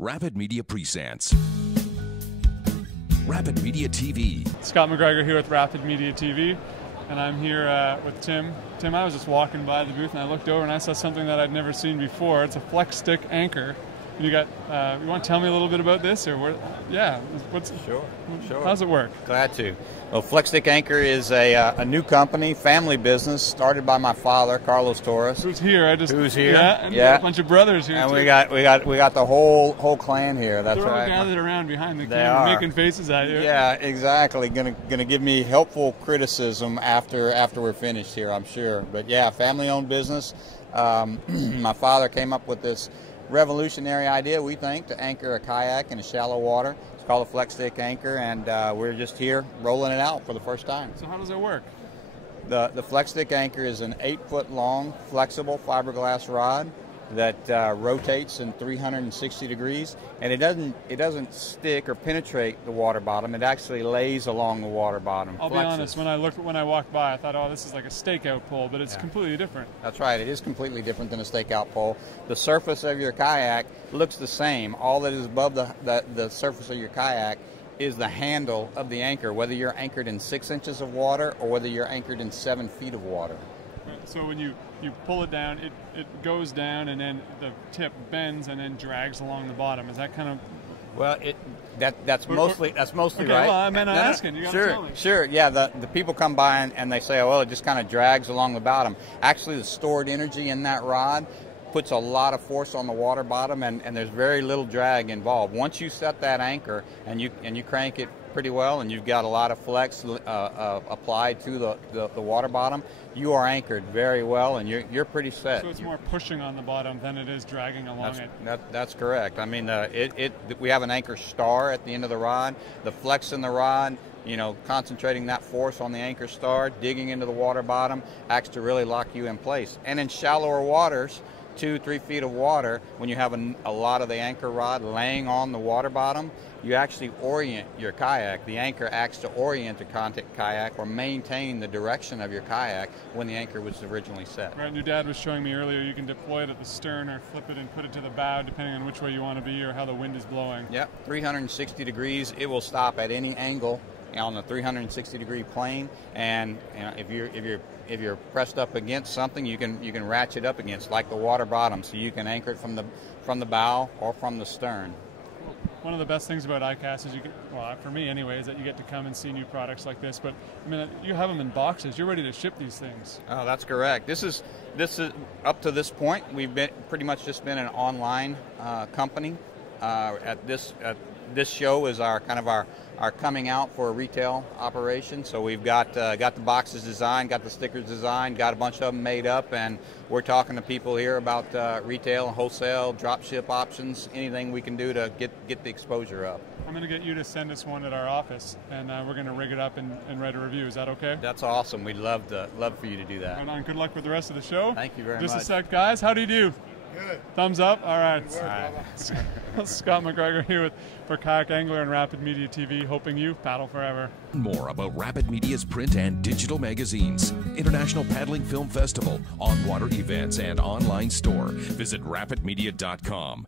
Rapid Media presents Rapid Media TV. Scott McGregor here with Rapid Media TV, and I'm here with Tim. Tim, I was just walking by the booth and I looked over and I saw something that I'd never seen before. It's a FlexStick anchor. And you want to tell me a little bit about this, or what? Yeah, Sure. How does it work? Glad to. Well, FlexStick Anchor is a new company, family business, started by my father, Carlos Torres. Who's here? Who's here? Yeah, and a bunch of brothers here. And too. we got the whole clan here. That's They're all right. gathered around behind the They camera, are. making faces at you. Yeah, exactly. Gonna give me helpful criticism after we're finished here, I'm sure. But yeah, family-owned business. My father came up with this revolutionary idea, we think, to anchor a kayak in a shallow water. It's called a FlexStick anchor, and we're just here rolling it out for the first time. So how does it work? The FlexStick anchor is an 8-foot long flexible fiberglass rod that rotates in 360 degrees, and it doesn't stick or penetrate the water bottom. It actually lays along the water bottom. I'll be honest, when I walked by, I thought, oh, this is like a stakeout pole, but it's completely different. That's right. It is completely different than a stakeout pole. The surface of your kayak looks the same. All that is above the surface of your kayak is the handle of the anchor, whether you're anchored in 6 inches of water or whether you're anchored in 7 feet of water. So when you pull it down, it goes down, and then the tip bends and then drags along the bottom. Is that kind of... Well, that's mostly okay, right. Well, I meant asking. You gotta tell me. Sure. Yeah, the people come by and they say, oh, well, it just kind of drags along the bottom. Actually, the stored energy in that rod puts a lot of force on the water bottom, and there's very little drag involved. Once you set that anchor and you crank it pretty well, and you've got a lot of flex applied to the water bottom, you are anchored very well, and you're pretty set. So it's more pushing on the bottom than it is dragging along it. That's correct. I mean, we have an anchor star at the end of the rod. The flex in the rod, concentrating that force on the anchor star, digging into the water bottom, acts to really lock you in place. And in shallower waters, 2-3 feet of water, when you have a lot of the anchor rod laying on the water bottom, you actually orient your kayak. The anchor acts to orient the kayak or maintain the direction of your kayak when the anchor was originally set. Right, and your dad was showing me earlier you can deploy it at the stern or flip it and put it to the bow depending on which way you want to be or how the wind is blowing. Yep, 360 degrees. It will stop at any angle on the 360-degree plane, and if you're pressed up against something, you can ratchet up against, like the water bottom, so you can anchor it from the bow or from the stern. One of the best things about ICAST is for me anyway, is that you get to come and see new products like this. But I mean, you have them in boxes. You're ready to ship these things. Oh, that's correct. This is up to this point, we've pretty much just been an online company. This show is our coming out for a retail operation. So we've got the boxes designed, got the stickers designed, got a bunch of them made up, and we're talking to people here about retail, wholesale, drop ship options, anything we can do to get the exposure up. I'm going to get you to send us one at our office, and we're going to rig it up and write a review. Is that okay? That's awesome. We'd love for you to do that. Right on. Good luck with the rest of the show. Thank you very much. Just a sec, guys. How do you do? Good. Thumbs up? All right. All right. Scott McGregor here for Kayak Angler and Rapid Media TV, hoping you paddle forever. More about Rapid Media's print and digital magazines, International Paddling Film Festival, on-water events, and online store. Visit rapidmedia.com.